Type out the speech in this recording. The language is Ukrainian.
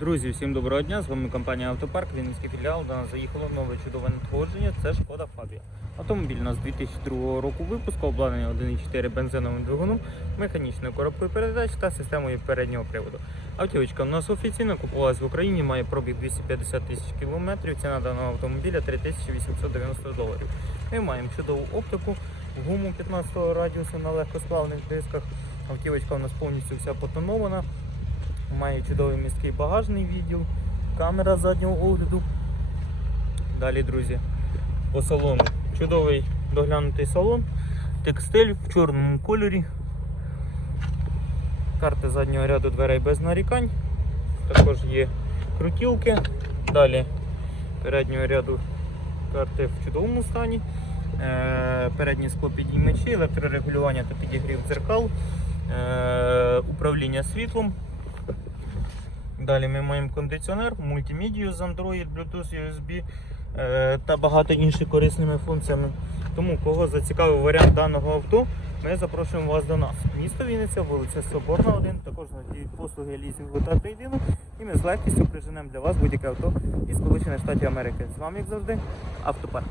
Друзі, всім доброго дня! З вами компанія Автопарк, Вінницький філіал. До нас заїхало нове чудове надходження. Це Шкода Фабія. Автомобіль у нас 2002 року випуску, обладнаний 1.4 бензиновим двигуном, механічною коробкою передач та системою переднього приводу. Автівочка у нас офіційно купувалась в Україні, має пробіг 250 тисяч кілометрів. Ціна даного автомобіля 3890 доларів. Ми маємо чудову оптику, гуму 15 радіусу на легкосплавних дисках. Автівочка у нас повністю вся потонована. Має чудовий міський багажний відділ, камера заднього огляду. Далі, друзі, по салону. Чудовий доглянутий салон, текстиль в чорному кольорі. Карти заднього ряду дверей без нарікань. Також є крутілки. Далі переднього ряду карти в чудовому стані. Е, Передні склопідіймачі, електрорегулювання та підігрів дзеркал, е, управління світлом. Далі ми маємо кондиціонер, мультимедію з Android, Bluetooth, USB е, та багато інших корисними функціями. Тому, кого зацікавив варіант даного авто, ми запрошуємо вас до нас. Місто Вінниця, вулиця Соборна, 1, також надають послуги лізінгу та трейдингу. І ми з легкістю приженемо для вас будь-яке авто із Сполучених Штатів Америки. З вами, як завжди, автопарк.